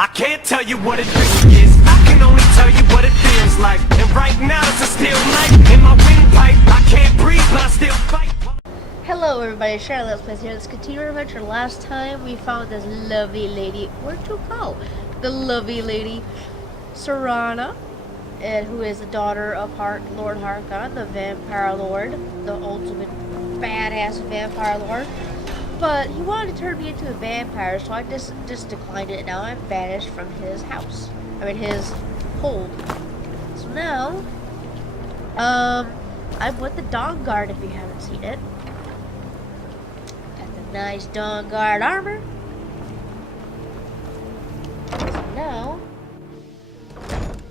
I can't tell you what it really is. I can only tell you what it feels like. And right now it's a still night in my windpipe. I can't breathe, but I still fight. Hello everybody, Charlotte Let's Play here. Let's continue our adventure. Last time we found this lovely lady. Where'd you go? The lovely lady Serana, and who is the daughter of Lord Harkon, the vampire lord, the ultimate badass vampire lord. But he wanted to turn me into a vampire, so I just declined it, and now I'm banished from his house. I mean his hold. So now, I'm with the Dawn Guard if you haven't seen it. Got the nice Dawn Guard armor. So now,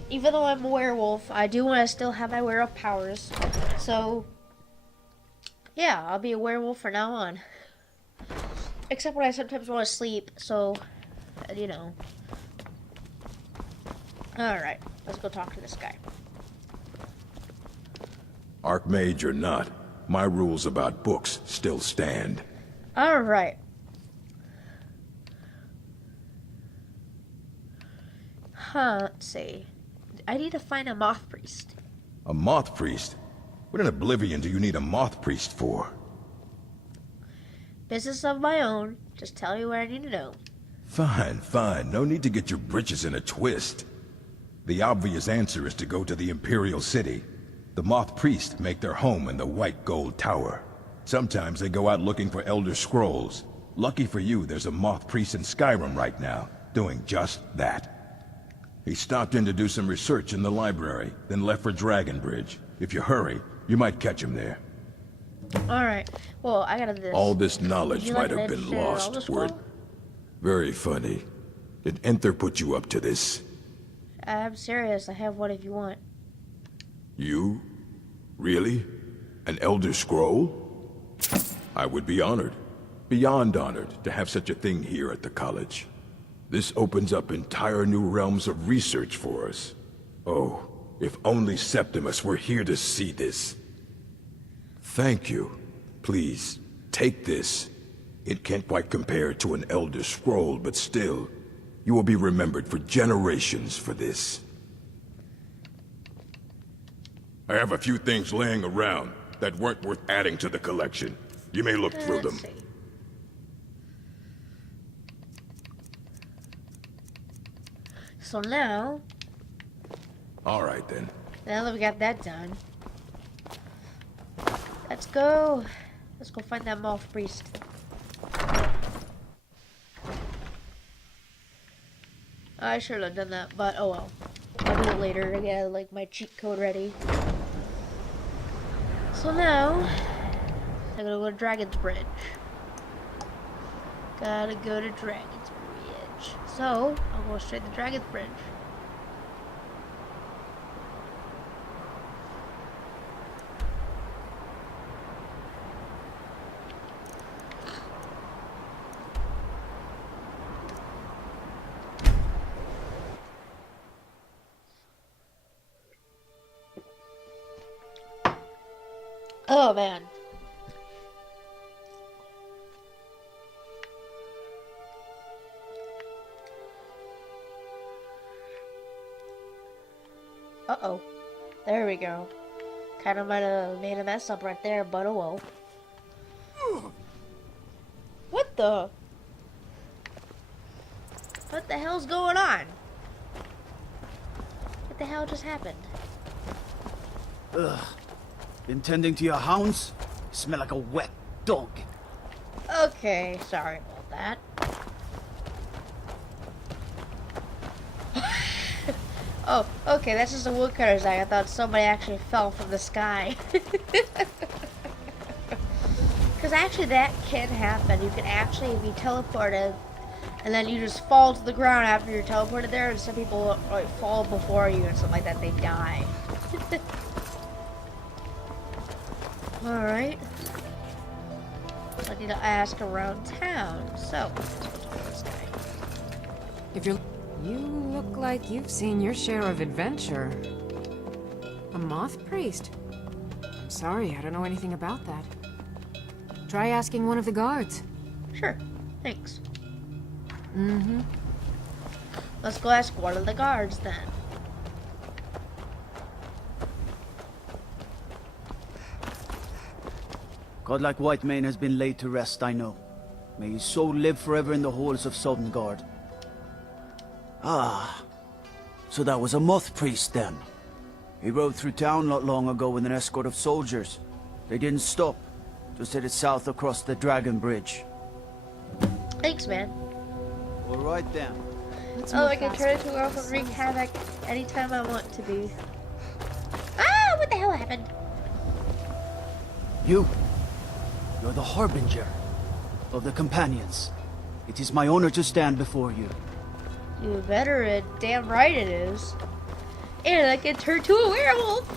even though I'm a werewolf, I do want to still have my werewolf powers. So, yeah, I'll be a werewolf from now on. Except when I sometimes want to sleep, so, you know. Alright, let's go talk to this guy. Archmage or not, my rules about books still stand. Alright. Let's see. I need to find a moth priest. A moth priest? What in oblivion do you need a moth priest for? Business of my own. Just tell me what I need to know. Fine, fine. No need to get your britches in a twist. The obvious answer is to go to the Imperial City. The moth priests make their home in the White Gold Tower. Sometimes they go out looking for Elder Scrolls. Lucky for you, there's a moth priest in Skyrim right now, doing just that. He stopped in to do some research in the library, then left for Dragonbridge. If you hurry, you might catch him there. Alright, well, I got this. All this knowledge might have been lost, were it? Very funny. Did Enther put you up to this? I'm serious, I have one if you want. You? Really? An Elder Scroll? I would be honored. Beyond honored to have such a thing here at the college. This opens up entire new realms of research for us. Oh, if only Septimus were here to see this. Thank you. Please, take this. It can't quite compare to an Elder Scroll, but still, you will be remembered for generations for this. I have a few things laying around that weren't worth adding to the collection. You may look through them. See. So now... All right, then. Now that we got that done, let's go find that moth priest. I should have done that, but oh well. I'll do it later. I get like my cheat code ready. So now, I'm gonna go to Dragon's Bridge. Gotta go to Dragon's Bridge. So, I'll go straight to Dragon's Bridge. Oh man. Uh-oh. There we go. Kinda might have made a mess up right there, but oh well. What the? What the hell's going on? What the hell just happened? Ugh. Been tending to your hounds? You smell like a wet dog. Okay, sorry about that. Oh, okay, that's just a woodcutter's eye. I thought somebody actually fell from the sky. Because actually that can happen. You can actually be teleported, and then you just fall to the ground after you're teleported there, and some people like, fall before you and stuff like that. They die. Alright. So I need to ask around town. So, let's go talk to this guy. You look like you've seen your share of adventure. A moth priest? I'm sorry, I don't know anything about that. Try asking one of the guards. Sure. Thanks. Mm-hmm. Let's go ask one of the guards then. Godlike Whitemane has been laid to rest, I know. May his soul live forever in the halls of Sovngarde. Ah, so that was a moth priest then. He rode through town not long ago with an escort of soldiers. They didn't stop, just headed south across the Dragon Bridge. Thanks, man. All right then. Oh, I can turn into a girl and wreak havoc anytime I want to be. Ah, what the hell happened? You're the Harbinger of the Companions. It is my honor to stand before you. You better, damn right it is. And I can turn to a werewolf.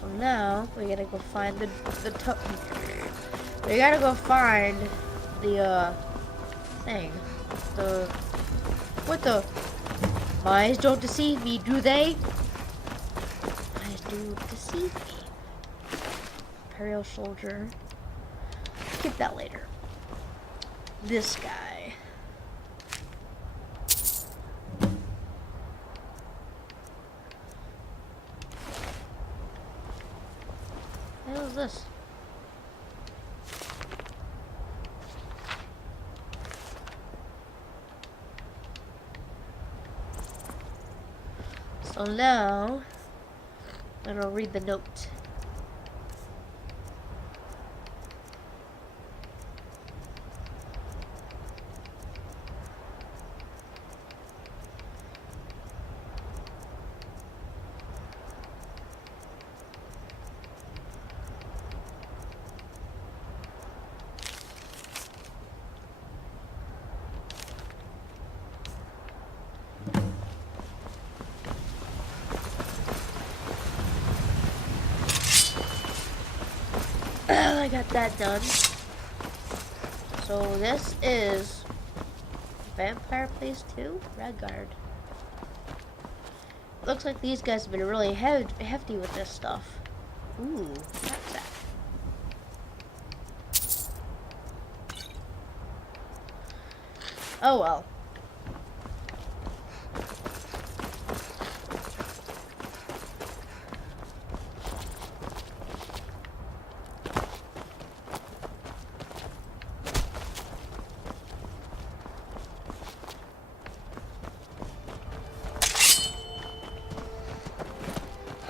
So now we gotta go find we gotta go find the thing. What the? My eyes don't deceive me, do they? My eyes do deceive me. Imperial soldier. Skip that later. This guy. What the hell is this? So now, I'm gonna read the note. I got that done. So this is Vampire Place 2, Redguard. Looks like these guys have been really hefty with this stuff. Ooh, that's that. Oh well.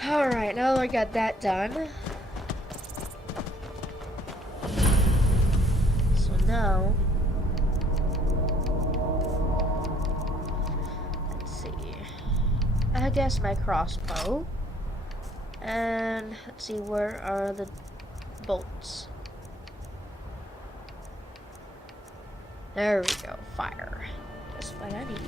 Alright, now that I got that done. So now, let's see. I guess my crossbow. And let's see, where are the bolts? There we go, fire. Just what I need.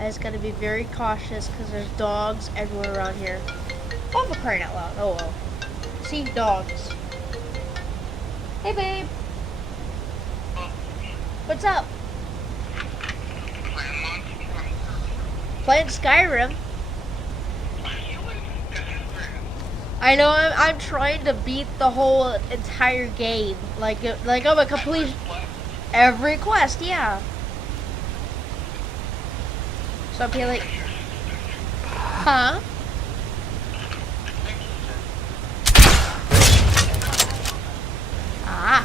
I just gotta be very cautious because there's dogs everywhere around here. Oh, for crying out loud. Oh well. See, dogs. Hey, babe. What's up? Playing Skyrim. I know I'm trying to beat the whole entire game. Like I'm a complete every quest, yeah. So I'm like, huh? Ah.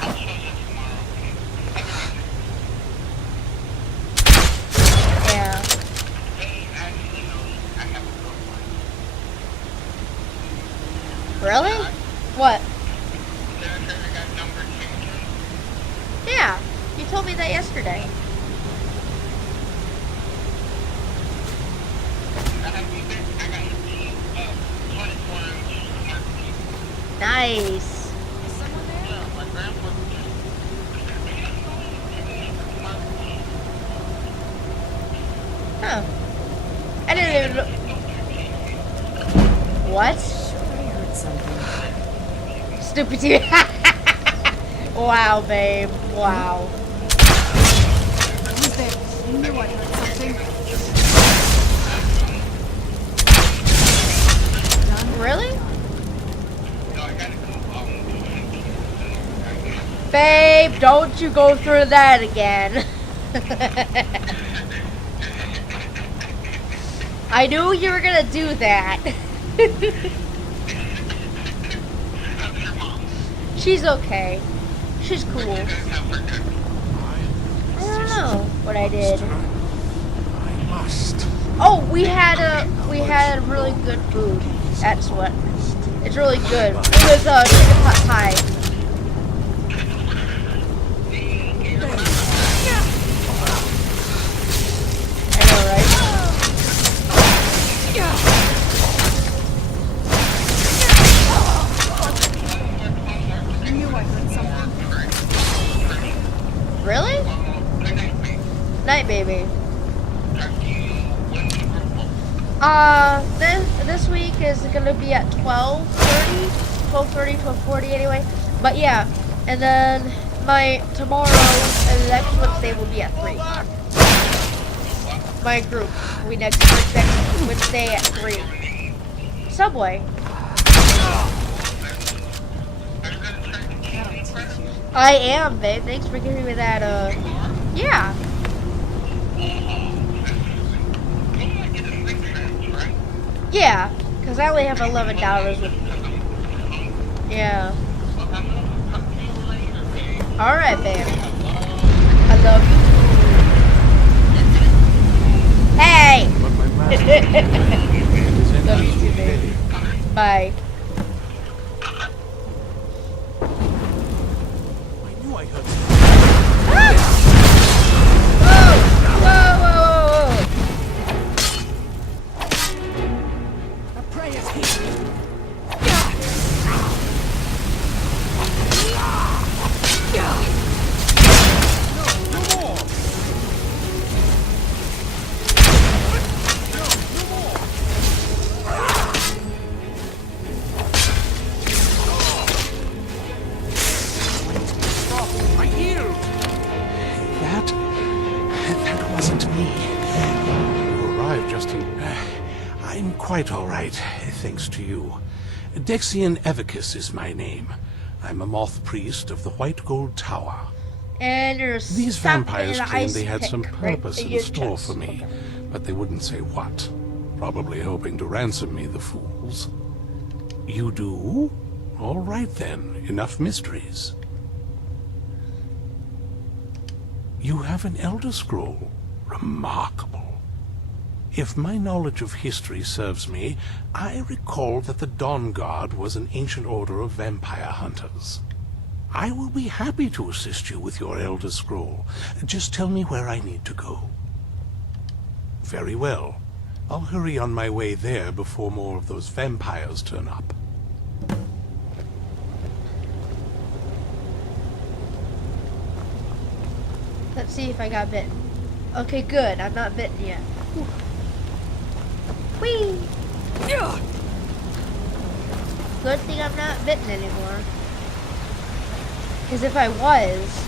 Yeah. Really? What? Yeah, you told me that yesterday. Nice. Huh. I didn't even know. What? I heard something. Stupid TV. Wow, babe. Wow. Who's there? You knew I heard something. Really? Babe, don't you go through that again. I knew you were gonna do that. She's okay. She's cool. I don't know what I did. I must. Oh, we had really good food. That's what. It's really good. It was chicken pot pie. I know, right? I knew I heard something. Really? Night, baby. This week is gonna be at 12:30, 12:40 anyway. But yeah, and then tomorrow and the next Wednesday will be at 3. My group will be next Wednesday at 3. Subway. I am, babe. Thanks for giving me that, yeah. Yeah, because I only have $11 with me. Yeah. Alright, babe. I love you. Hey! Love you too, baby. Bye. I knew I heard Ah! Whoa! Whoa, whoa, whoa, A prey is here. That wasn't me. You arrived just in... I'm quite all right, thanks to you. Dexian Evicus is my name. I'm a moth priest of the White Gold Tower. And you're These stuck vampires in an claimed ice they had pick some right purpose in in your store chest. for me, Okay. but they wouldn't say what. Probably hoping to ransom me, the fools. You do? All right then, enough mysteries. You have an Elder Scroll. Remarkable. If my knowledge of history serves me, I recall that the Dawn Guard was an ancient order of vampire hunters. I will be happy to assist you with your Elder Scroll. Just tell me where I need to go. Very well. I'll hurry on my way there before more of those vampires turn up. Let's see if I got bitten. Okay, good. I'm not bitten yet. Whew. Whee! Good thing I'm not bitten anymore. Because if I was,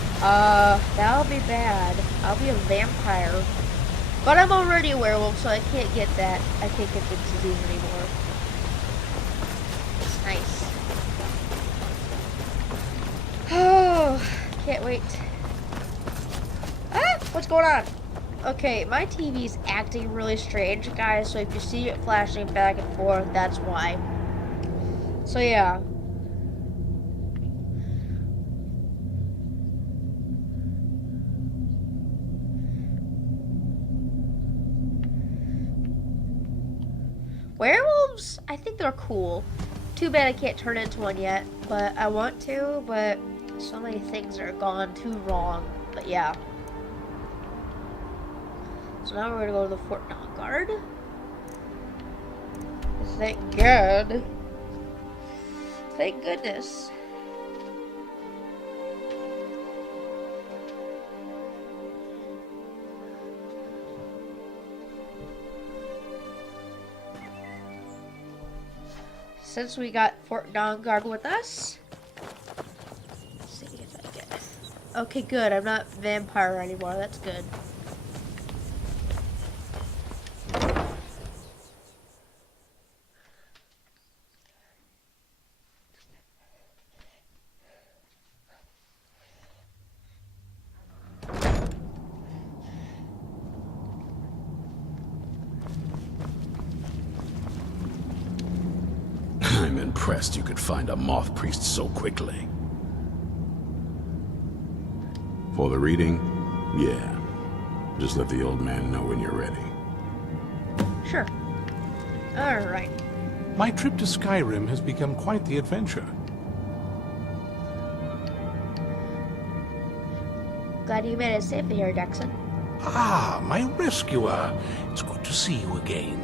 that'll be bad. I'll be a vampire. But I'm already a werewolf, so I can't get that. I can't get the disease anymore. It's nice. Oh, can't wait. Ah, what's going on? Okay, my TV's acting really strange, guys, so if you see it flashing back and forth, that's why. So yeah. Werewolves, I think they're cool. Too bad I can't turn into one yet, but I want to, but so many things are gone too wrong. But yeah. So now we're gonna go to the Fort Guard. Thank God. Thank goodness. since we got Fort Dawnguard with us, let's see if I get. Okay, good. I'm not vampire anymore. That's good. I'm impressed you could find a moth priest so quickly. For the reading? Yeah. Just let the old man know when you're ready. Sure. Alright. My trip to Skyrim has become quite the adventure. Glad you made it safely here, Dexon. Ah, my rescuer. It's good to see you again.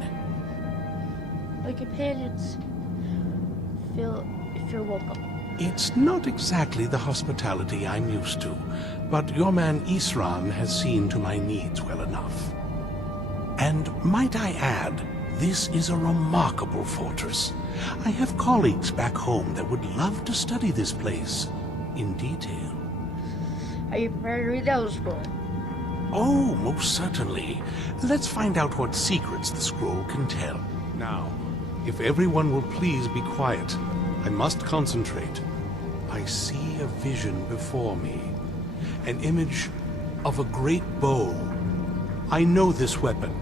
My companions. Feel if you're welcome. It's not exactly the hospitality I'm used to, but your man Isran has seen to my needs well enough. And might I add, this is a remarkable fortress. I have colleagues back home that would love to study this place in detail. Are you prepared to read the Elder Scroll? Oh, most certainly. Let's find out what secrets the scroll can tell. Now, if everyone will please be quiet, I must concentrate. I see a vision before me. An image of a great bow. I know this weapon.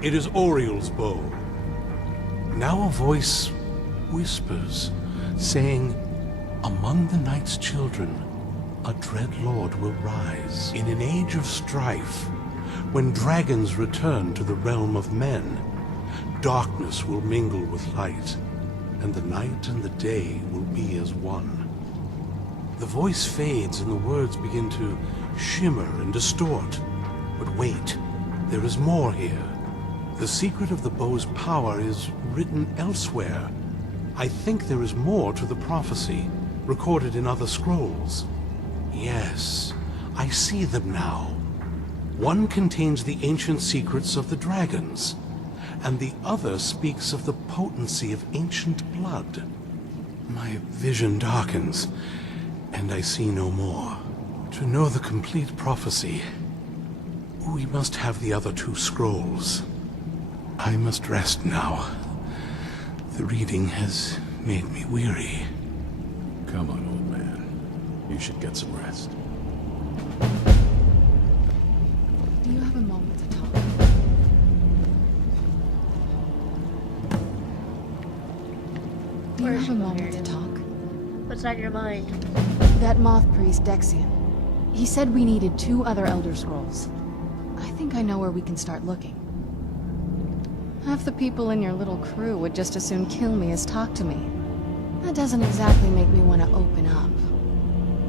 It is Oriel's bow. Now a voice whispers, saying, "Among the night's children, a dread lord will rise. In an age of strife, when dragons return to the realm of men, darkness will mingle with light, and the night and the day will be as one." The voice fades and the words begin to shimmer and distort. But wait, there is more here. The secret of the bow's power is written elsewhere. I think there is more to the prophecy, recorded in other scrolls. Yes, I see them now. One contains the ancient secrets of the dragons, and the other speaks of the potency of ancient blood. My vision darkens, and I see no more. To know the complete prophecy, we must have the other two scrolls. I must rest now. The reading has made me weary. Come on, old man. You should get some rest. Do you have a moment to talk? Do you have a moment to talk? What's on your mind? That moth priest, Dexian. He said we needed 2 other Elder Scrolls. I think I know where we can start looking. Half the people in your little crew would just as soon kill me as talk to me. That doesn't exactly make me want to open up.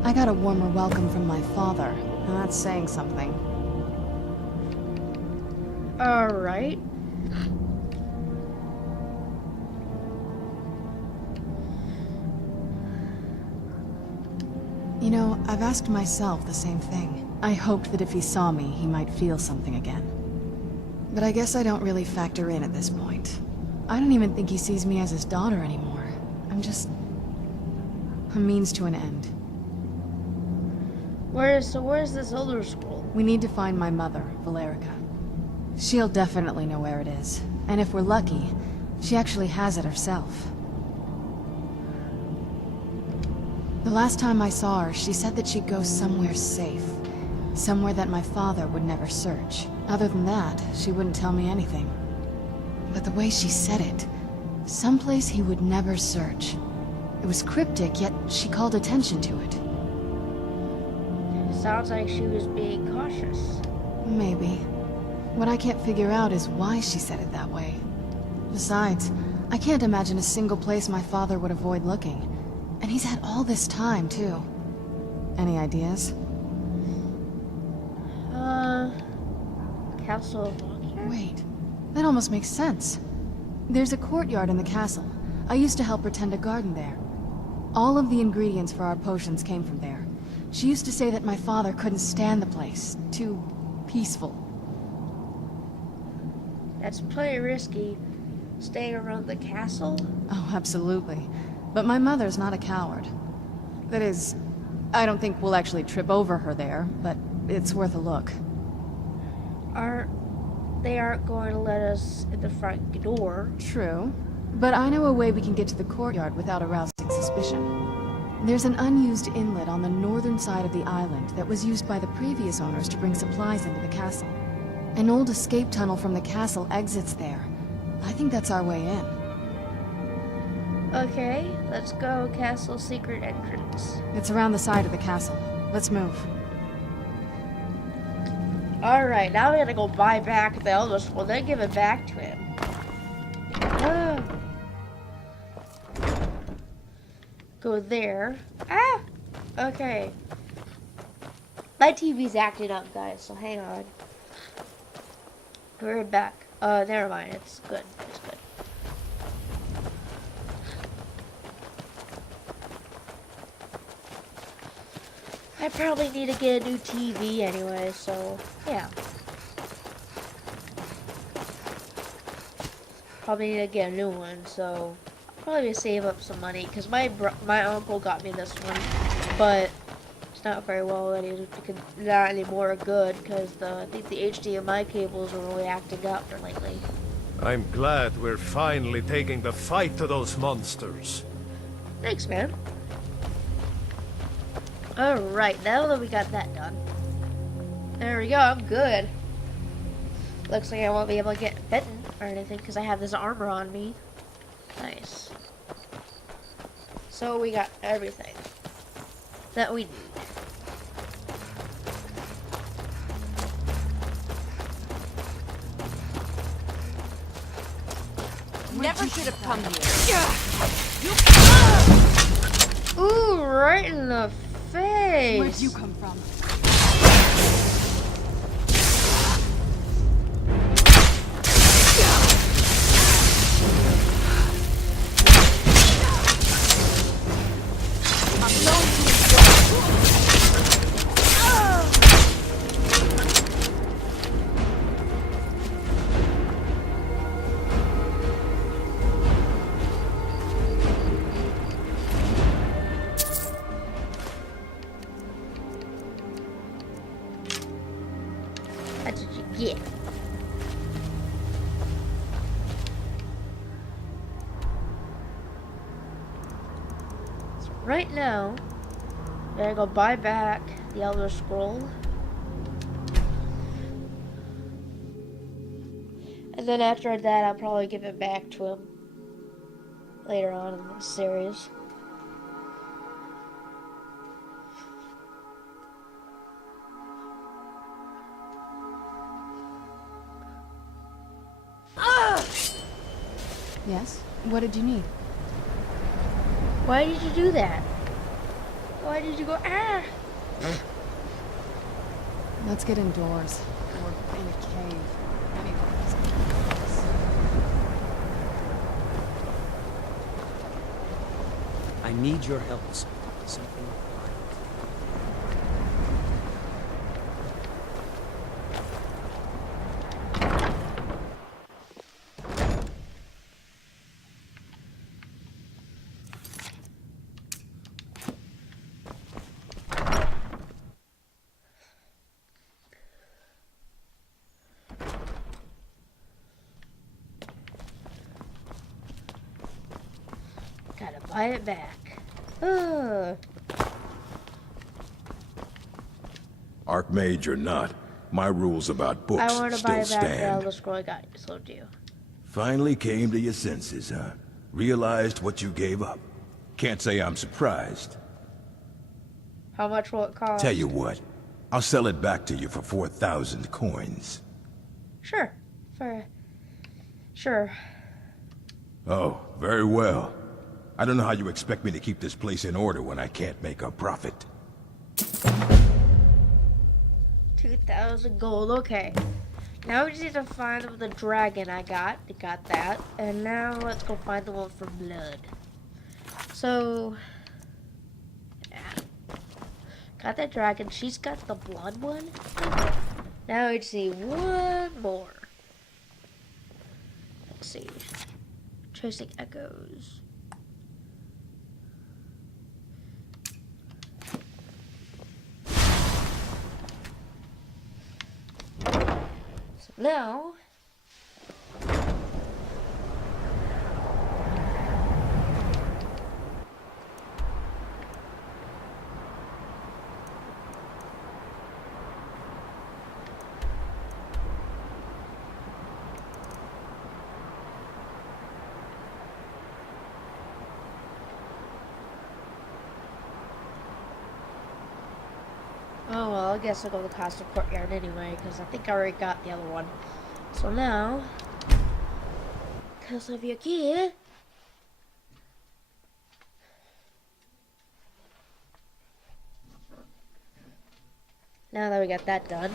I got a warmer welcome from my father, and that's saying something. Alright. You know, I've asked myself the same thing. I hoped that if he saw me, he might feel something again. But I guess I don't really factor in at this point. I don't even think he sees me as his daughter anymore. I'm just a means to an end. Where's this Elder Scroll? We need to find my mother, Valerica. She'll definitely know where it is. And if we're lucky, she actually has it herself. The last time I saw her, she said that she'd go somewhere safe. Somewhere that my father would never search. Other than that, she wouldn't tell me anything. But the way she said it, someplace he would never search. It was cryptic, yet she called attention to it. Sounds like she was being cautious. Maybe. What I can't figure out is why she said it that way. Besides, I can't imagine a single place my father would avoid looking. And he's had all this time, too. Any ideas? Castle of Valkyr? Wait, that almost makes sense. There's a courtyard in the castle. I used to help her tend a garden there. All of the ingredients for our potions came from there. She used to say that my father couldn't stand the place. Too peaceful. That's pretty risky. staying around the castle? Oh, absolutely. But my mother's not a coward. That is, I don't think we'll actually trip over her there, but it's worth a look. They aren't going to let us in the front door. True. But I know a way we can get to the courtyard without arousing suspicion. There's an unused inlet on the northern side of the island that was used by the previous owners to bring supplies into the castle. An old escape tunnel from the castle exits there. I think that's our way in. Okay, let's go castle secret entrance. It's around the side of the castle. Let's move. Alright, now we gotta go buy back the Elder Scroll, then give it back to him. Ah. Go there. Ah! Okay. My TV's acting up, guys, so hang on. We're back. Never mind, it's good. It's good. I probably need to get a new TV anyway, so yeah. Probably need to get a new one, so I'll probably save up some money because my uncle got me this one, but it's not very well ready. Not anymore good because I think the HDMI cables are really acting up lately. I'm glad we're finally taking the fight to those monsters. Thanks, man. Alright, now that we got that done. There we go, I'm good. Looks like I won't be able to get bitten or anything because I have this armor on me. Nice. So we got everything that we need. Never should have come here. Ooh, right in the face. Where'd you come from? That's what you get. So right now, we're gonna go buy back the Elder Scroll. And then after that, I'll probably give it back to him later on in the series. Yes? What did you need? Why did you do that? Why did you go, ah? Let's get indoors. Or in a cave. Anyways. I need your help. Something Gotta buy it back. Ugh. Archmage or not, my rules about books I want to buy still back the stand. Elder Scroll I got you, so do you. Finally came to your senses, huh? Realized what you gave up. Can't say I'm surprised. How much will it cost? Tell you what, I'll sell it back to you for 4,000 coins. Sure. Sure. Oh, very well. I don't know how you expect me to keep this place in order when I can't make a profit. 2,000 gold, okay. Now we just need to find the dragon I got. I got that. And now let's go find the one for blood. So, yeah. Got that dragon. She's got the blood one. Now we just need one more. Let's see. Tracing echoes. So now oh well, I guess I'll go to the Costa Courtyard anyway, because I think I already got the other one. So now, because of your key, now that we got that done,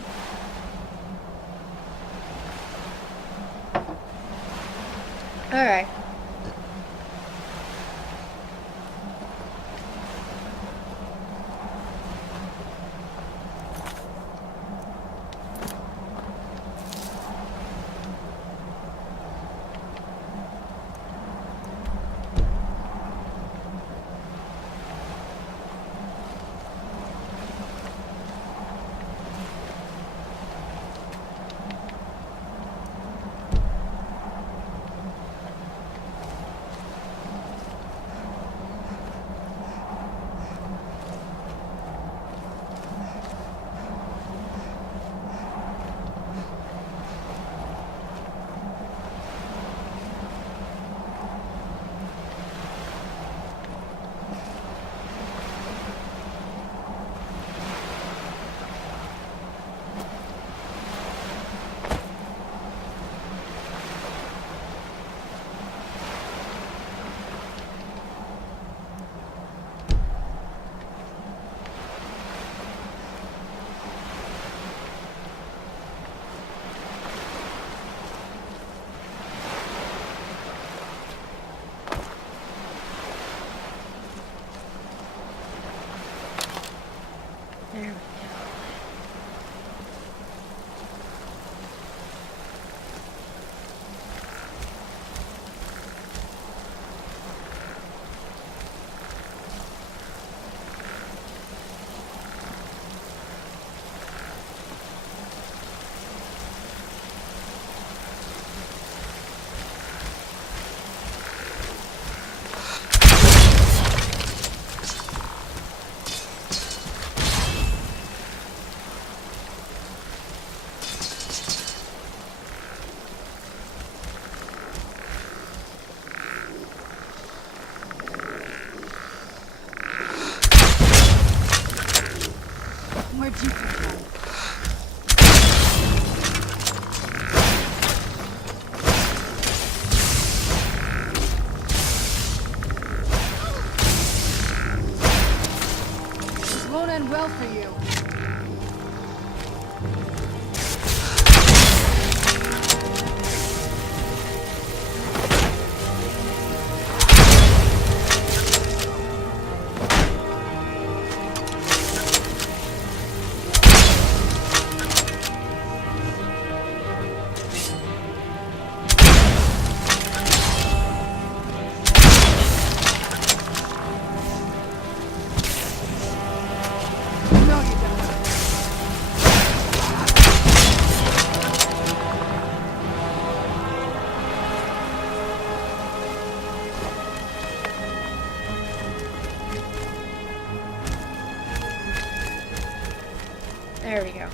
alright. There we go. Where'd you come from? This won't end well for you. No, you don't. There we go.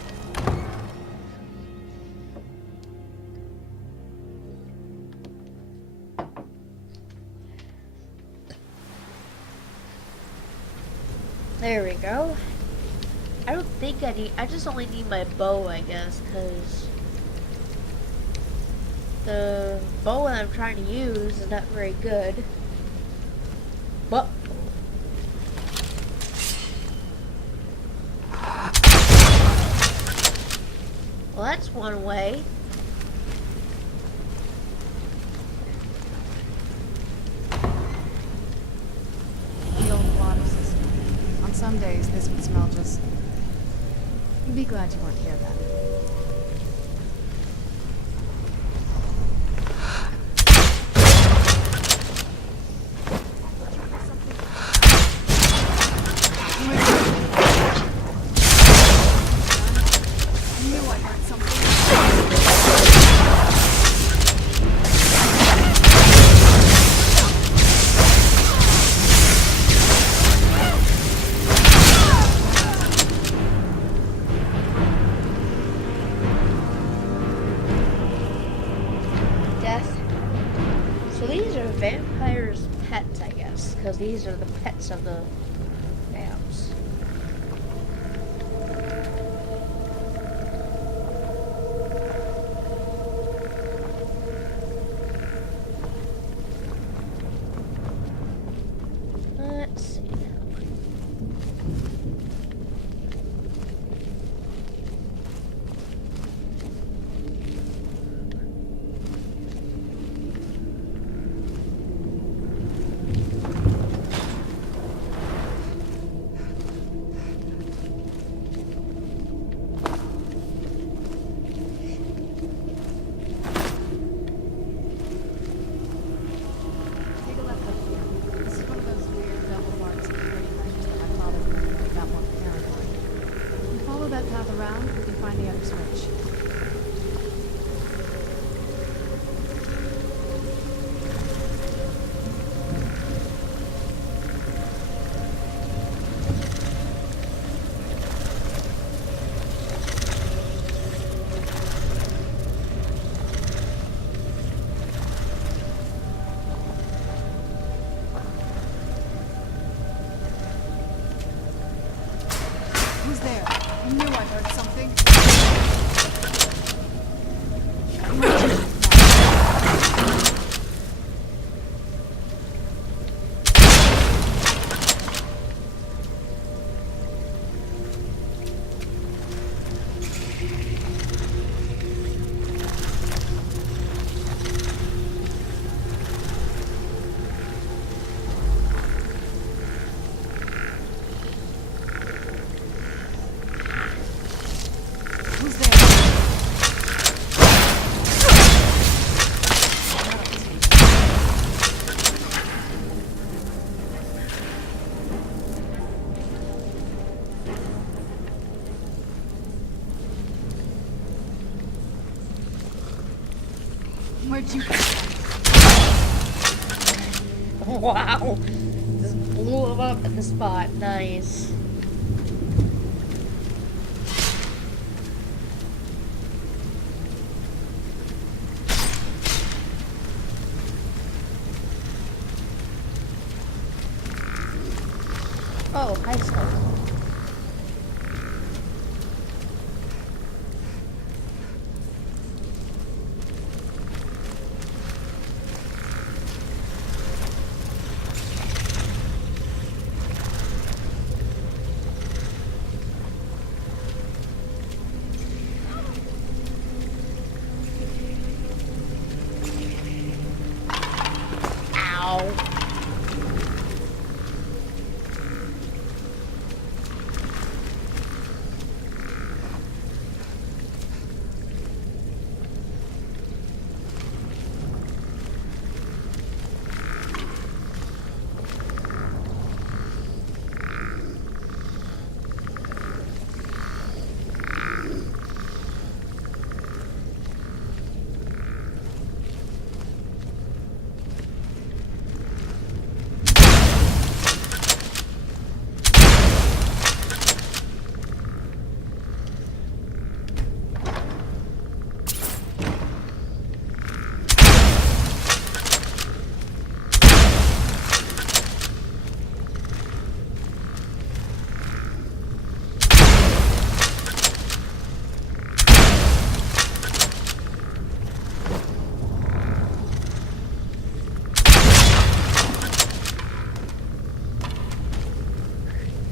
There we go. I don't think I just only need my bow, I guess, because the bow that I'm trying to use is not very good. But well, that's one way. The old water system. On some days, this would smell just... Be glad you weren't here then. vampires' pets, I guess, because these are the pets of the vamps. Let's see. Take a left up here. This is one of those weird double marked security measures that my father put in when he got more paranoid. If we follow that path around, we can find the other switch. Who's there? I knew I heard something. Who's there? Where'd you come from? Wow! Just blew him up at the spot. Nice. Oh, high school. Ow.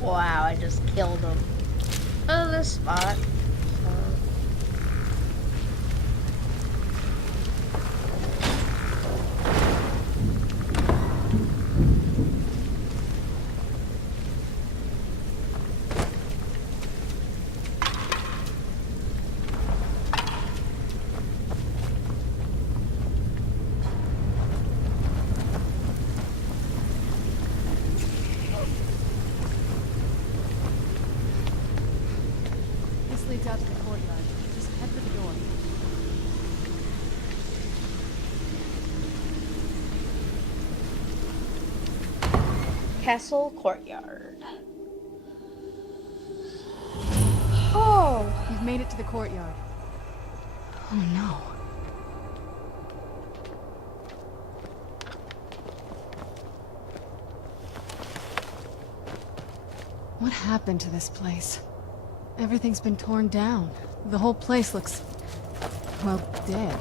Wow, I just killed him on the spot. This leads out to the courtyard. Just head for the door. Castle courtyard. Oh, You've made it to the courtyard. Oh no. What happened to this place? Everything's been torn down. The whole place looks, well, dead.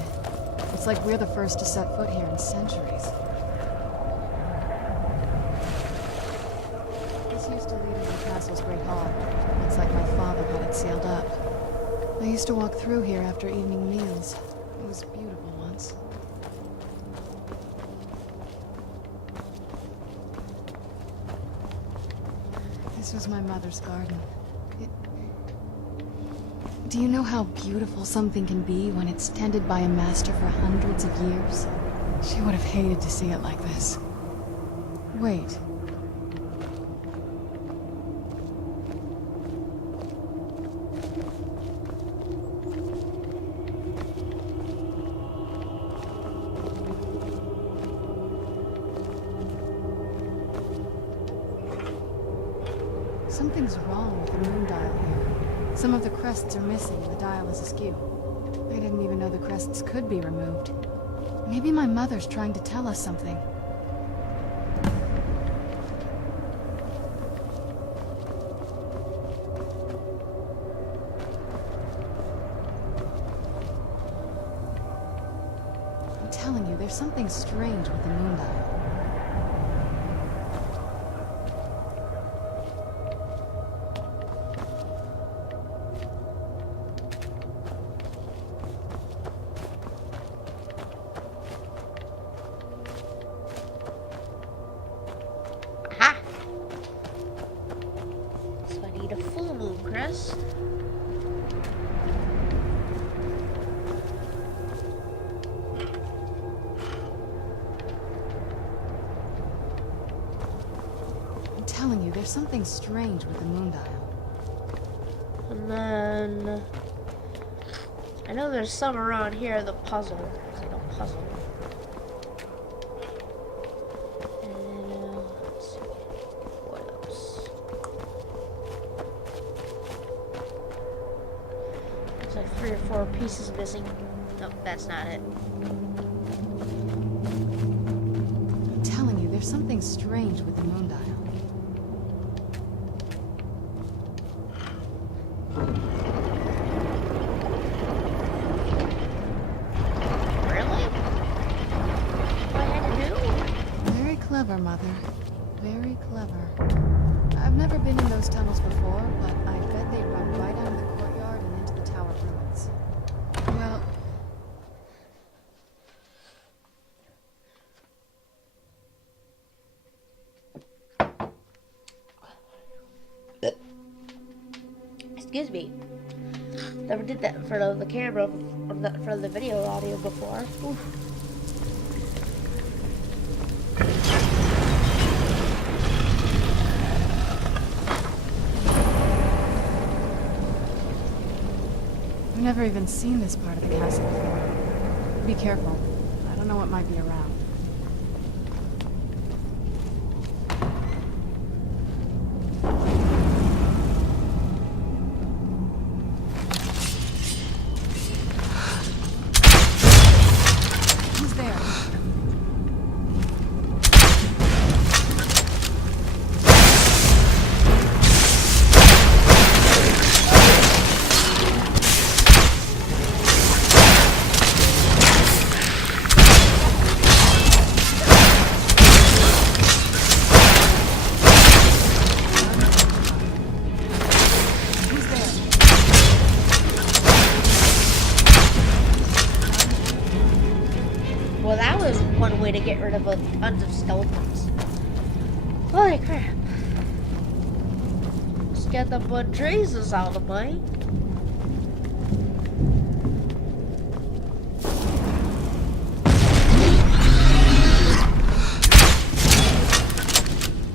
It's like we're the first to set foot here in centuries. This used to lead into the castle's great hall. It's like my father had it sealed up. I used to walk through here after evening meals. It was beautiful once. This was my mother's garden. Do you know how beautiful something can be when it's tended by a master for hundreds of years? She would have hated to see it like this. Wait. Something's wrong with the moon dial here. Some of the crests are missing and the dial is askew. I didn't even know the crests could be removed. Maybe my mother's trying to tell us something. I'm telling you, there's something strange with the moon dial. Aha! So I need a full moon crest. I'm telling you, there's something strange with the moon dial. And then I know there's some around here. The puzzle. It's like a puzzle. And let's see what else. There's like 3 or 4 pieces missing. Nope, that's not it. I'm telling you, there's something strange with the moon dial. Really? What I had to do? Very clever, Mother. Very clever. I've never been in those tunnels before, but I bet they run right out of the courtyard and into the tower ruins. Well, excuse me. Never did that in front of the camera, or not in front of the video audio before. Oof. I've never even seen this part of the castle before. Be careful. I don't know what might be around. Who's there? Who's there? Well, that was one way to get rid of a tons of skeletons. Holy crap. Let's get the Badrazes out of the way.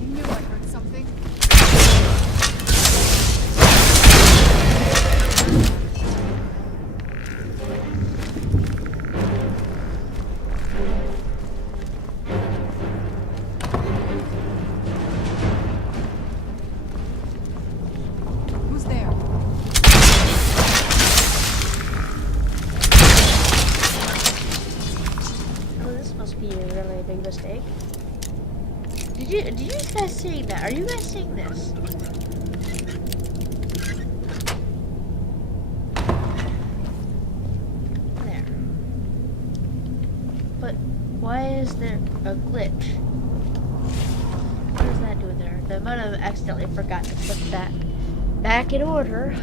You knew I heard something. Who's there? Oh, this must be a really big mistake. Did you guys see that? Are you guys seeing this? But why is there a glitch? What does that do there? I might have accidentally forgot to put that back in order.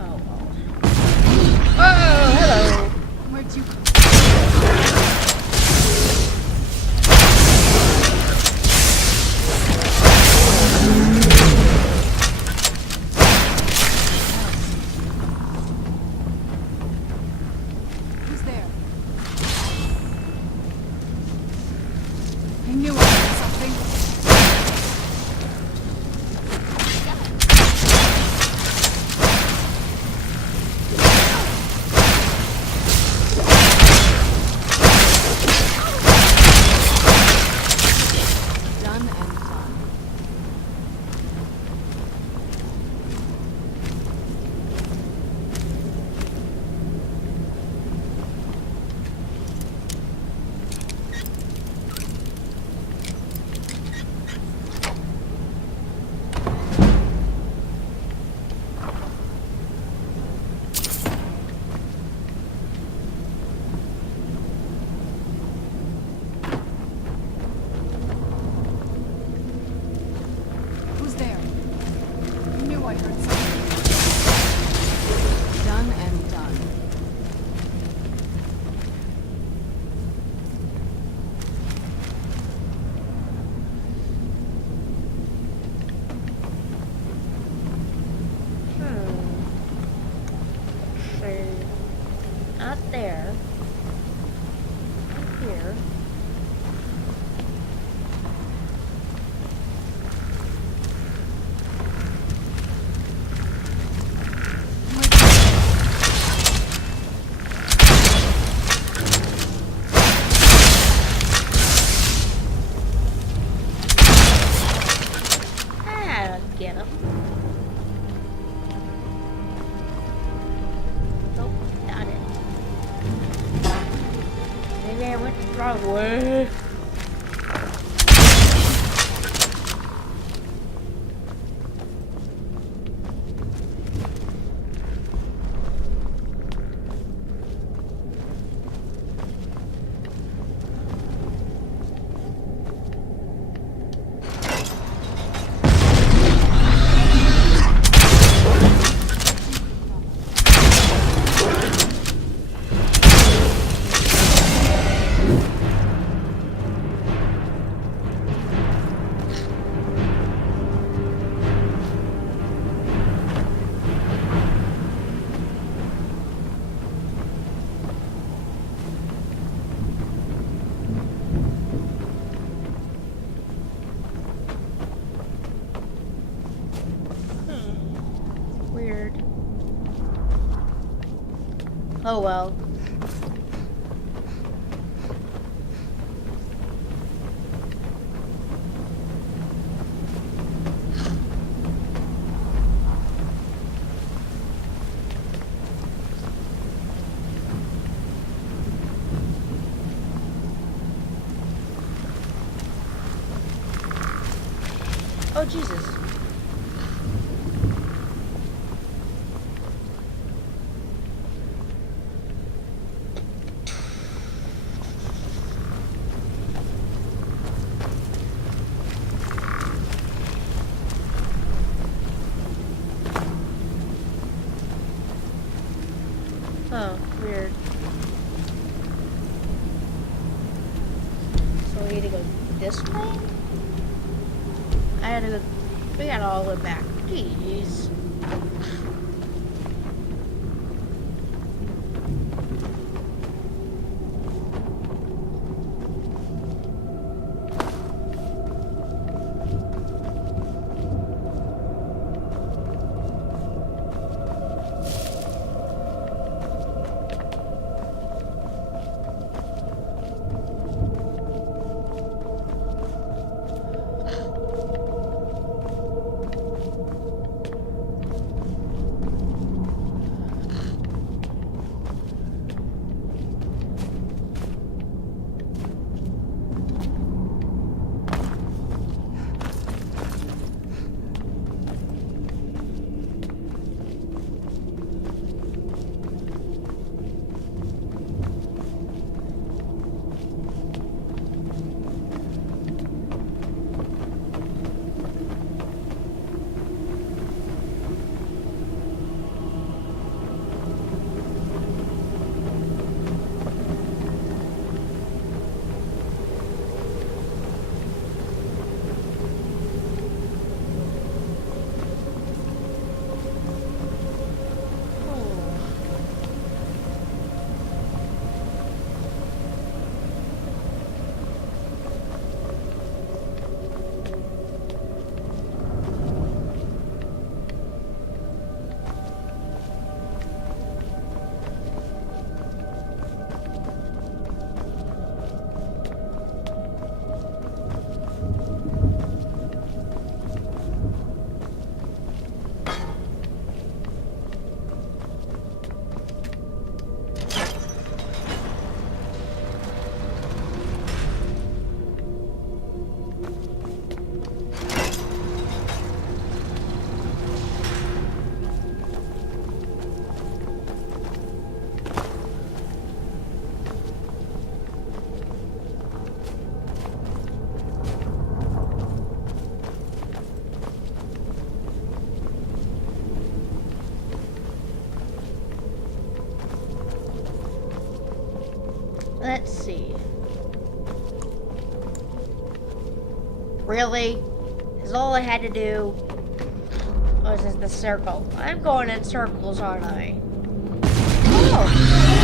Oh, well. Oh, hello. Where'd you... Who's there? I knew I heard something. Done and done. Who's there? I knew I heard something. Done and done. Not there. Not here. I don't get him. Nope, not it. Maybe I went the wrong way. Weird. Oh well. Oh Jesus. Oh, weird. So we need to go this way? I gotta go. We gotta all go back. Jeez. Let's see. Really? Is all I had to do was just the circle. I'm going in circles, aren't I? Oh!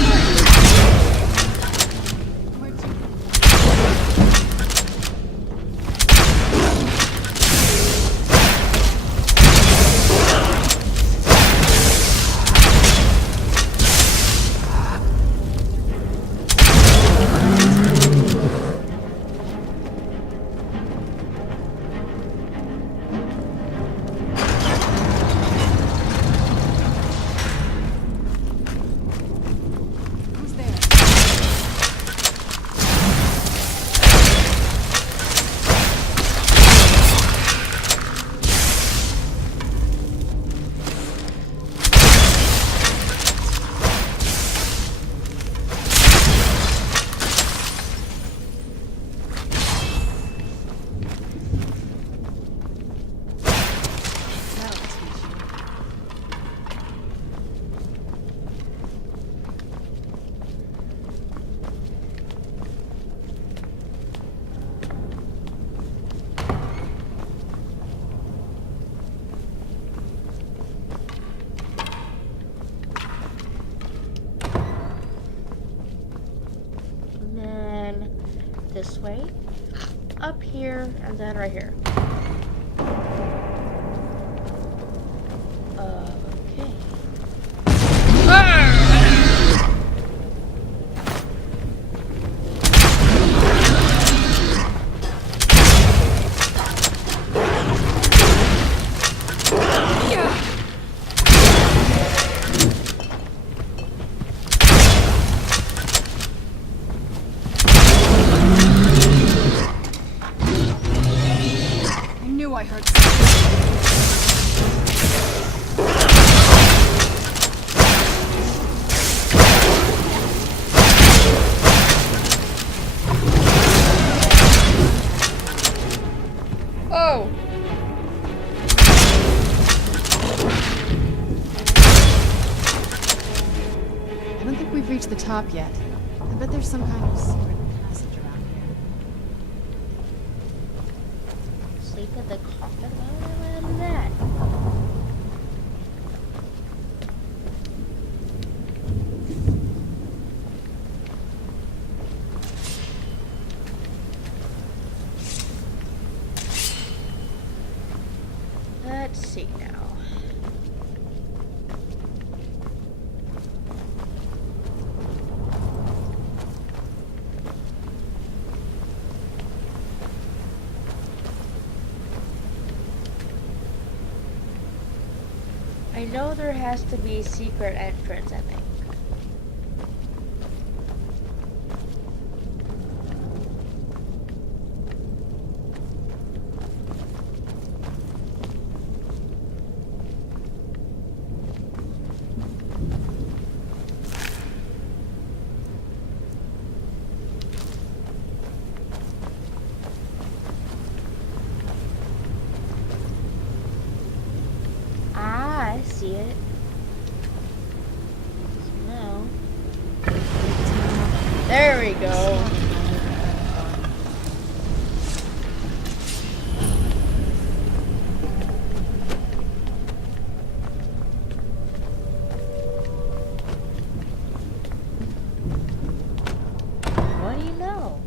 This way, up here, and then right here. Okay. I heard Oh! I don't think we've reached the top yet. I bet there's some kind of secret passage around here. Sleep in the coffin? Why would I do that? Let's see now. I know there has to be a secret entrance, I think. I see it. No. There we go. What do you know?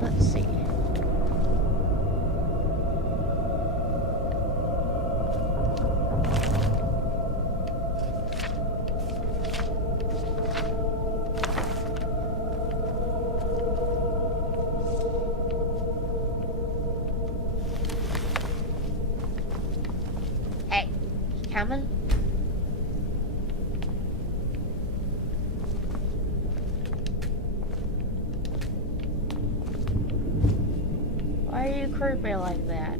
Let's see. Hey, you coming? Why are you creepy like that?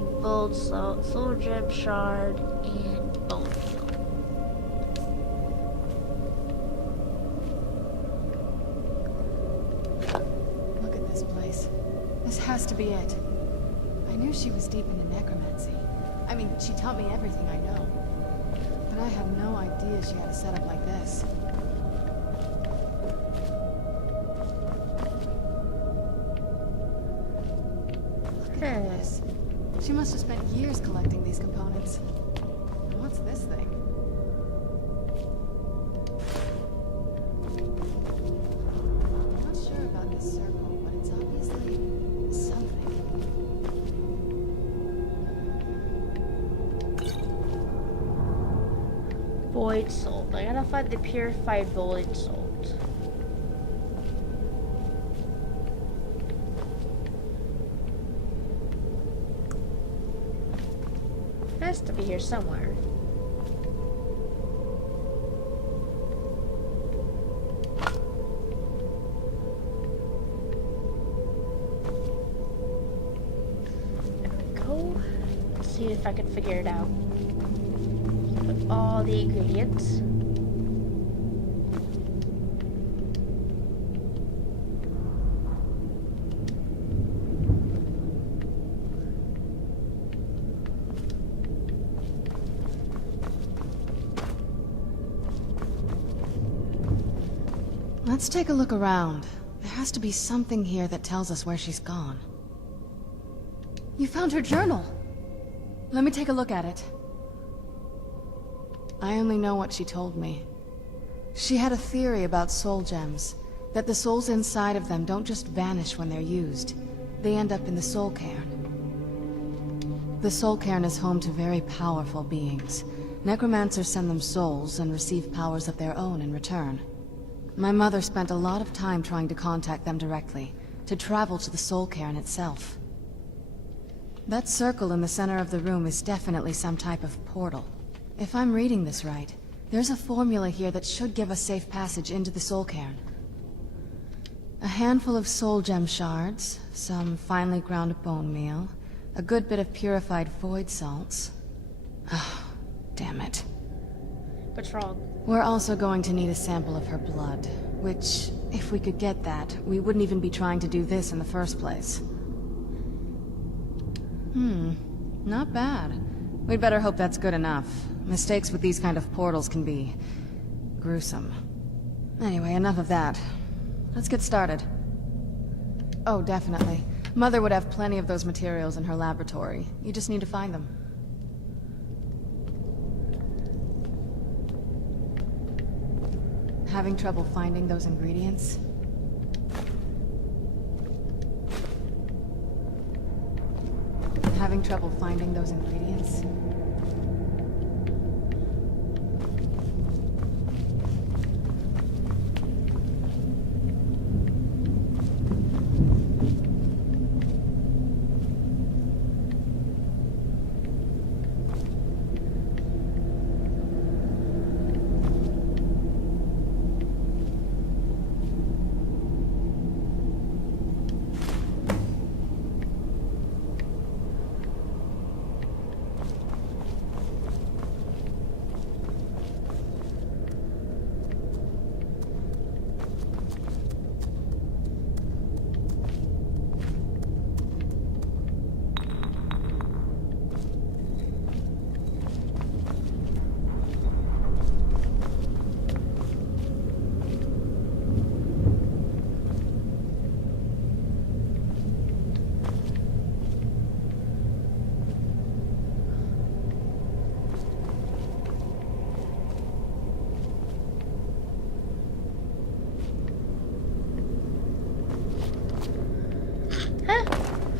purified gold salt, soul gem shard, and bone meal. Look at this place. This has to be it. I knew she was deep into necromancy. I mean, she taught me everything I know. But I had no idea she had a setup like this. Look at this. She must have spent years collecting these components. And what's this thing? I'm not sure about this circle, but it's obviously something. Void salt. I gotta find the purified void salt. It has to be here somewhere. There we go. Let's see if I can figure it out. Put all the ingredients. Let's take a look around. There has to be something here that tells us where she's gone. You found her journal! Let me take a look at it. I only know what she told me. She had a theory about soul gems, that the souls inside of them don't just vanish when they're used. They end up in the soul cairn. The soul cairn is home to very powerful beings. Necromancers send them souls and receive powers of their own in return. My mother spent a lot of time trying to contact them directly, to travel to the soul cairn itself. That circle in the center of the room is definitely some type of portal. If I'm reading this right, there's a formula here that should give us safe passage into the soul cairn. A handful of soul gem shards, some finely ground bone meal, a good bit of purified void salts. Oh, damn it. What's wrong? We're also going to need a sample of her blood, which, if we could get that, we wouldn't even be trying to do this in the first place. Not bad. We'd better hope that's good enough. Mistakes with these kind of portals can be gruesome. Anyway, enough of that. Let's get started. Oh, definitely. Mother would have plenty of those materials in her laboratory. You just need to find them. Having trouble finding those ingredients? Having trouble finding those ingredients?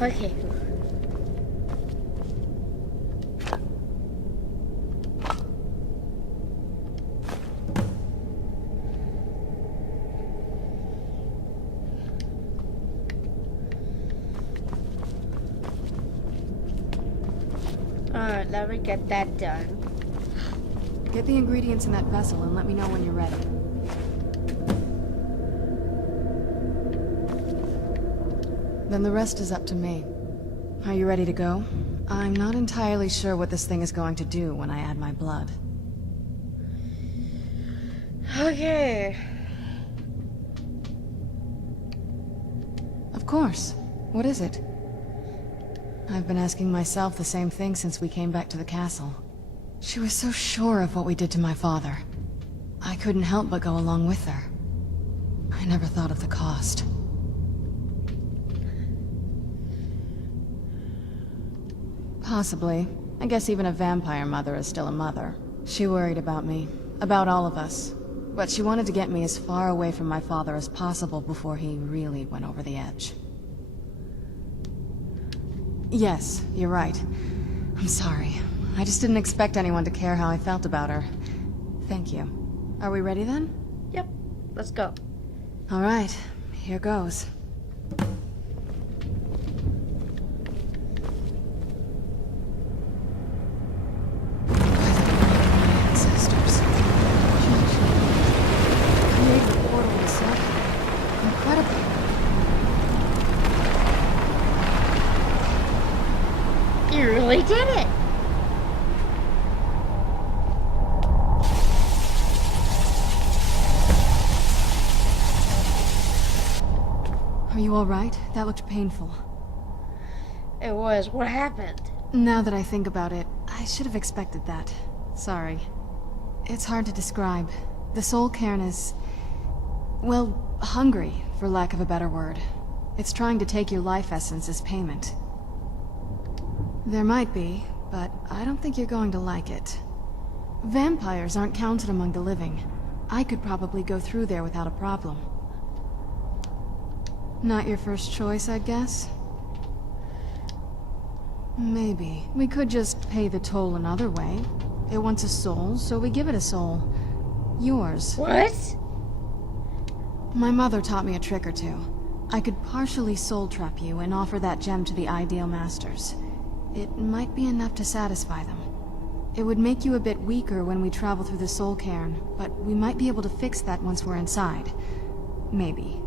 Okay. Alright, let me get that done. Get the ingredients in that vessel and let me know when you're ready. Then the rest is up to me. Are you ready to go? I'm not entirely sure what this thing is going to do when I add my blood. Okay. Of course. What is it? I've been asking myself the same thing since we came back to the castle. She was so sure of what we did to my father. I couldn't help but go along with her. I never thought of the cost. Possibly. I guess even a vampire mother is still a mother. She worried about me, about all of us. But she wanted to get me as far away from my father as possible before he really went over the edge. Yes, you're right. I'm sorry. I just didn't expect anyone to care how I felt about her. Thank you. Are we ready then? Yep. Let's go. All right. Here goes. Ancestors. Created a portal in Skyrim. Incredible. You really did it! Are you all right? That looked painful. It was. What happened? Now that I think about it, I should have expected that. Sorry. It's hard to describe. The soul cairn is... well, hungry, for lack of a better word. It's trying to take your life essence as payment. There might be, but I don't think you're going to like it. Vampires aren't counted among the living. I could probably go through there without a problem. Not your first choice, I'd guess? Maybe. We could just pay the toll another way. It wants a soul, so we give it a soul. Yours. What? My mother taught me a trick or two. I could partially soul trap you and offer that gem to the ideal masters. It might be enough to satisfy them. It would make you a bit weaker when we travel through the soul cairn, but we might be able to fix that once we're inside. Maybe.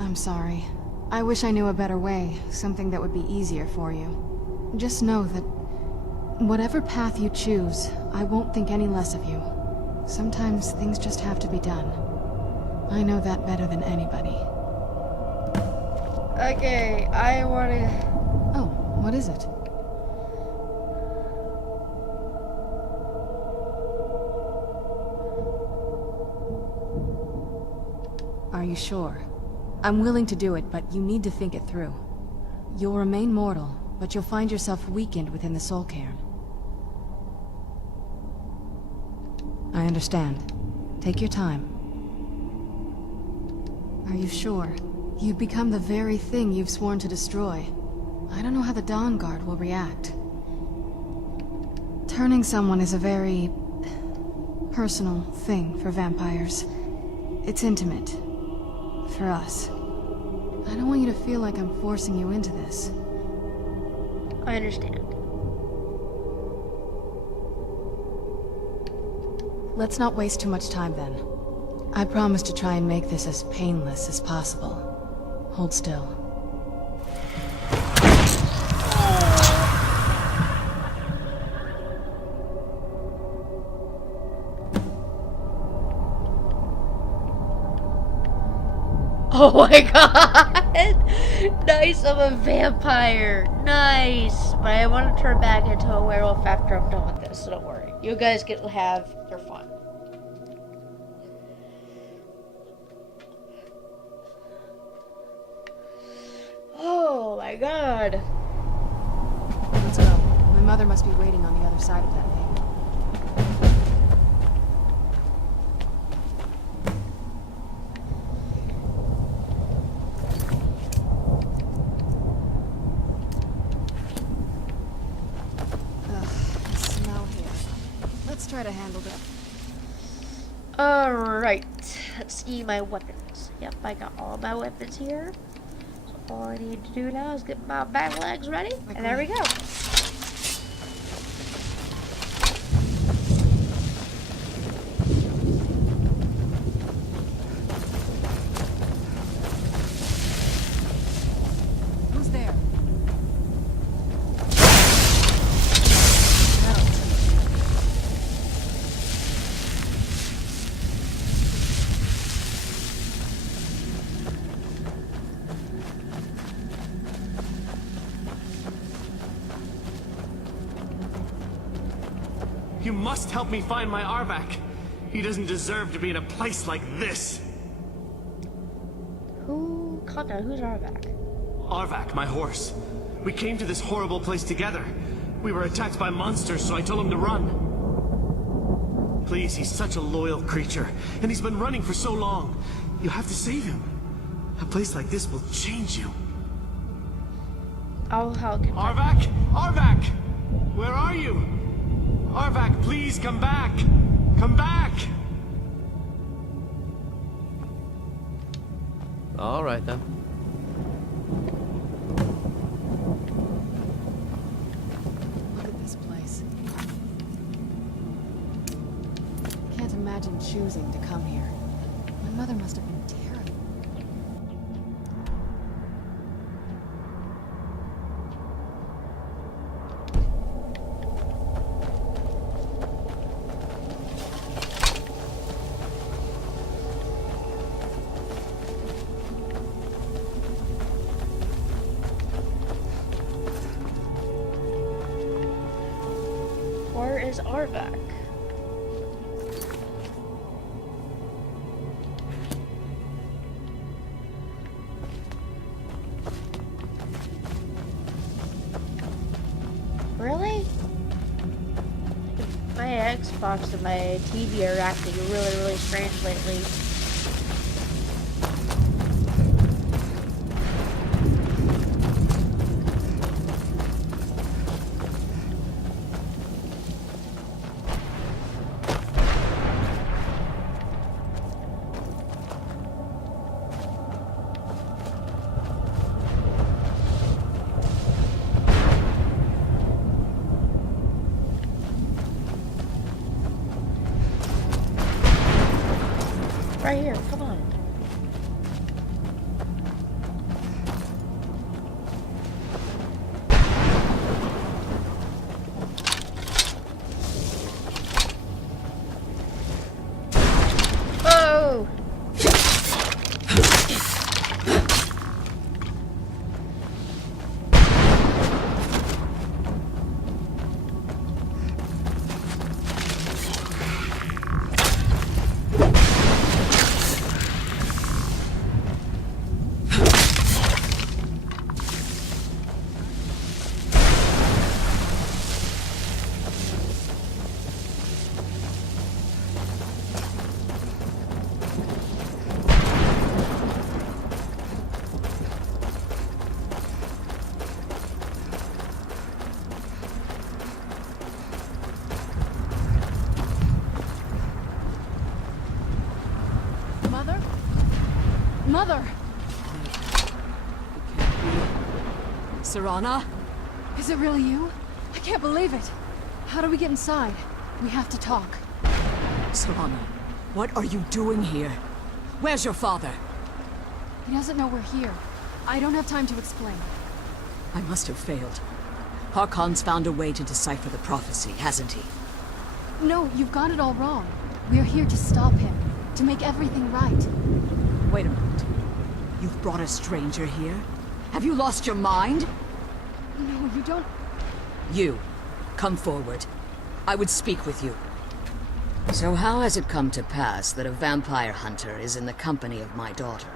I'm sorry. I wish I knew a better way, something that would be easier for you. Just know that whatever path you choose, I won't think any less of you. Sometimes things just have to be done. I know that better than anybody. Okay, I wanna... Oh, what is it? Are you sure? I'm willing to do it, but you need to think it through. You'll remain mortal, but you'll find yourself weakened within the soul cairn. I understand. Take your time. Are you sure? You've become the very thing you've sworn to destroy. I don't know how the Dawn Guard will react. Turning someone is a very... personal thing for vampires. It's intimate. For us. I don't want you to feel like I'm forcing you into this. I understand. Let's not waste too much time then. I promise to try and make this as painless as possible. Hold still. Oh my god! Nice of a vampire! Nice! But I want to turn back into a werewolf after I'm done with this, so don't worry. You guys get to have your fun. Oh my god. Let's go. My mother must be waiting on the other side of that thing. The smell here. Let's try to handle that. Alright. Let's see my weapons. Yep, I got all my weapons here. So all I need to do now is get my back legs ready. And there we go. Who's there? You must help me find my Arvak. He doesn't deserve to be in a place like this. Calm down, who's Arvak? Arvak, my horse. We came to this horrible place together. We were attacked by monsters, so I told him to run. Please, he's such a loyal creature, and he's been running for so long. You have to save him. A place like this will change you. Oh, how can Arvak! Arvak! Where are you? Arvak, please come back! Come back! All right, then. Look at this place. Can't imagine choosing to come here. My mother must have been terrible. Where is Arvak? Really? My Xbox and my TV are acting really strange lately. Right here, come on. Oh! Mother? Mother! Serana? Is it really you? I can't believe it. How do we get inside? We have to talk. Serana, what are you doing here? Where's your father? He doesn't know we're here. I don't have time to explain. I must have failed. Harkon's found a way to decipher the prophecy, hasn't he? No, you've got it all wrong. We're here to stop him. To make everything right. Wait a minute. You've brought a stranger here? Have you lost your mind? No, you don't... You, come forward. I would speak with you. So how has it come to pass that a vampire hunter is in the company of my daughter?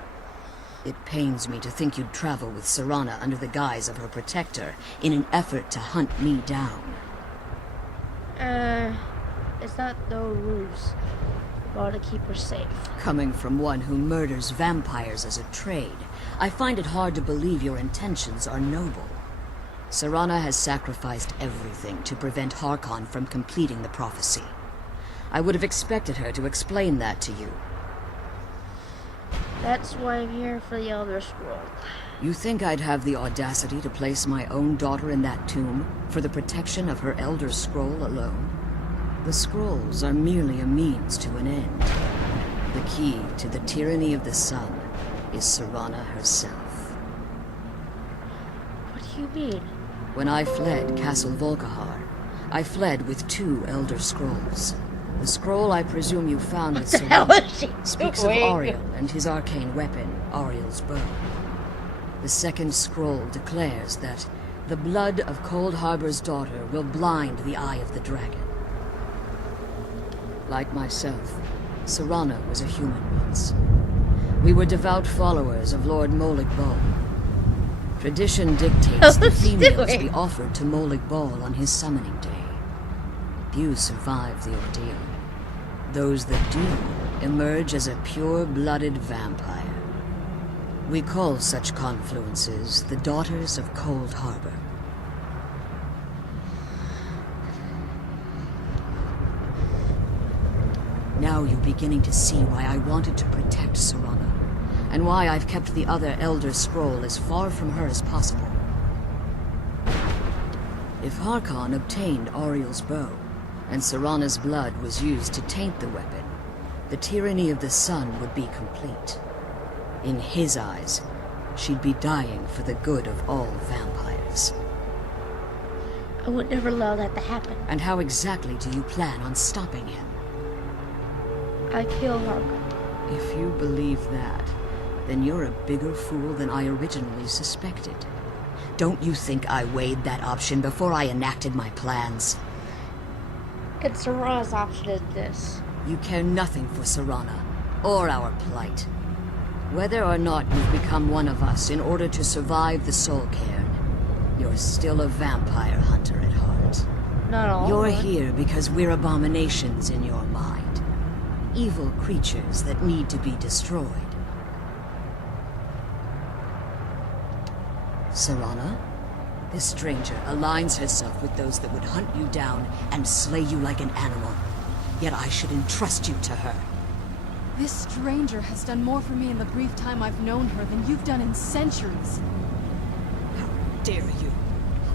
It pains me to think you'd travel with Serana under the guise of her protector in an effort to hunt me down. Is that no ruse? Want to keep her safe. Coming from one who murders vampires as a trade, I find it hard to believe your intentions are noble. Serana has sacrificed everything to prevent Harkon from completing the prophecy. I would have expected her to explain that to you. That's why I'm here for the Elder Scroll. You think I'd have the audacity to place my own daughter in that tomb for the protection of her Elder Scroll alone? The scrolls are merely a means to an end. The key to the tyranny of the sun is Serana herself. What do you mean? When I fled Castle Volkihar, I fled with 2 Elder Scrolls. The scroll I presume you found with Serana speaks of Ariel and his arcane weapon, Ariel's bow. The second scroll declares that the blood of Cold Harbor's daughter will blind the eye of the dragon. Like myself, Serana was a human once. We were devout followers of Lord Molig Bal. Tradition dictates that females be offered to Molig Bal on his summoning day. Few survive the ordeal. Those that do emerge as a pure-blooded vampire. We call such confluences the Daughters of Cold Harbor. Now you're beginning to see why I wanted to protect Serana, and why I've kept the other Elder Scroll as far from her as possible. If Harkon obtained Ariel's bow, and Serana's blood was used to taint the weapon, the tyranny of the sun would be complete. In his eyes, she'd be dying for the good of all vampires. I would never allow that to happen. And how exactly do you plan on stopping him? I kill Harkon. If you believe that, then you're a bigger fool than I originally suspected. Don't you think I weighed that option before I enacted my plans? And Serana's option is this. You care nothing for Serana, or our plight. Whether or not you've become one of us in order to survive the Soul Cairn, you're still a vampire hunter at heart. Not all. You're here because we're abominations in your mind. Evil creatures that need to be destroyed. Serana? This stranger aligns herself with those that would hunt you down and slay you like an animal. Yet I should entrust you to her. This stranger has done more for me in the brief time I've known her than you've done in centuries. How dare you?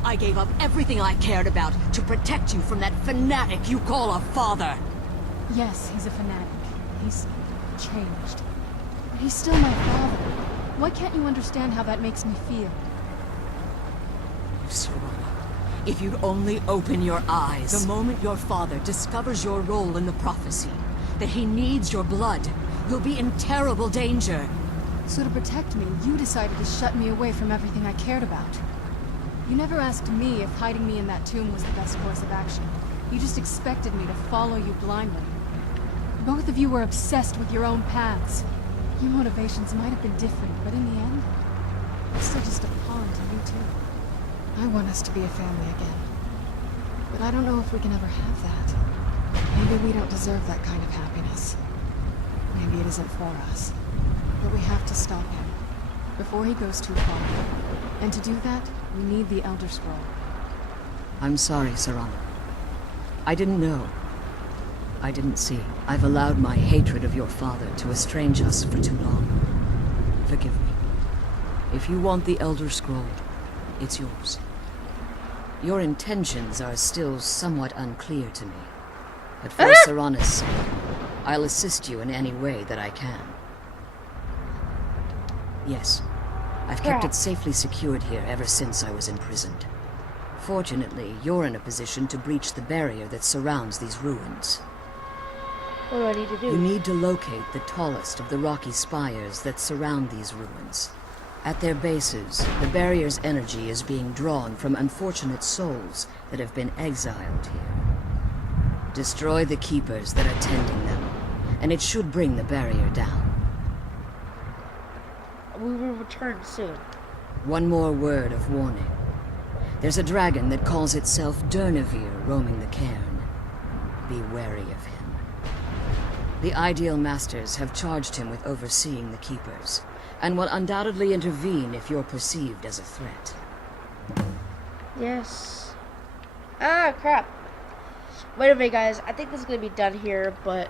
I gave up everything I cared about to protect you from that fanatic you call a father. Yes, he's a fanatic. He's changed. But he's still my father. Why can't you understand how that makes me feel? Serana, if you'd only open your eyes. The moment your father discovers your role in the prophecy, that he needs your blood, you'll be in terrible danger. So to protect me, you decided to shut me away from everything I cared about. You never asked me if hiding me in that tomb was the best course of action. You just expected me to follow you blindly. Both of you were obsessed with your own paths. Your motivations might have been different, but in the end, I'm still just a pawn to you two. I want us to be a family again. But I don't know if we can ever have that. Maybe we don't deserve that kind of happiness. Maybe it isn't for us. But we have to stop him, before he goes too far. And to do that, we need the Elder Scroll. I'm sorry, Serana. I didn't know. I didn't see. I've allowed my hatred of your father to estrange us for too long. Forgive me. If you want the Elder Scroll, it's yours. Your intentions are still somewhat unclear to me. But for Serana's sake, I'll assist you in any way that I can. Yes, I've kept it safely secured here ever since I was imprisoned. Fortunately, you're in a position to breach the barrier that surrounds these ruins. What do I need to do? You need to locate the tallest of the rocky spires that surround these ruins. At their bases, the barrier's energy is being drawn from unfortunate souls that have been exiled here. Destroy the keepers that are tending them, and it should bring the barrier down. We will return soon. One more word of warning. There's a dragon that calls itself Durnevere roaming the cairn. Be wary of him. The Ideal Masters have charged him with overseeing the keepers, and will undoubtedly intervene if you're perceived as a threat. Yes. Ah, crap. Wait a minute, guys. I think this is going to be done here, but...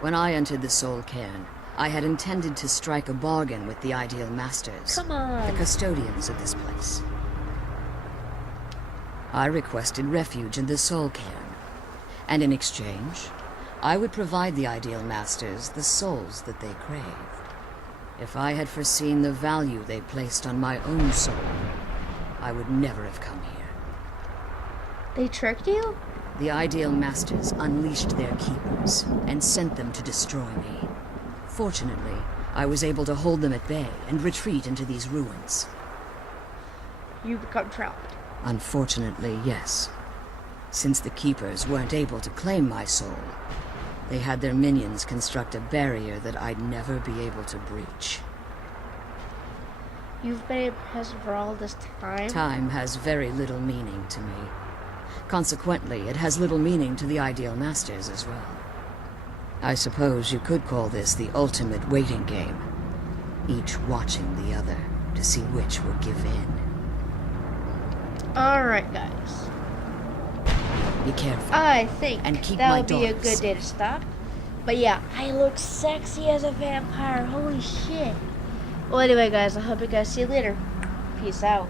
When I entered the Soul Cairn, I had intended to strike a bargain with the Ideal Masters, Come on. the custodians of this place. I requested refuge in the Soul Cairn, and in exchange, I would provide the Ideal Masters the souls that they craved. If I had foreseen the value they placed on my own soul, I would never have come here. They tricked you? The Ideal Masters unleashed their keepers and sent them to destroy me. Fortunately, I was able to hold them at bay and retreat into these ruins. You become trapped. Unfortunately, yes. Since the Keepers weren't able to claim my soul, they had their minions construct a barrier that I'd never be able to breach. You've been imprisoned for all this time? Time has very little meaning to me. Consequently, it has little meaning to the Ideal Masters as well. I suppose you could call this the ultimate waiting game, each watching the other to see which will give in. Alright, guys. Be careful. I think and keep that my would be a daughters. good day to stop. But yeah, I look sexy as a vampire. Holy shit. Well, anyway, guys, I hope you guys see you later. Peace out.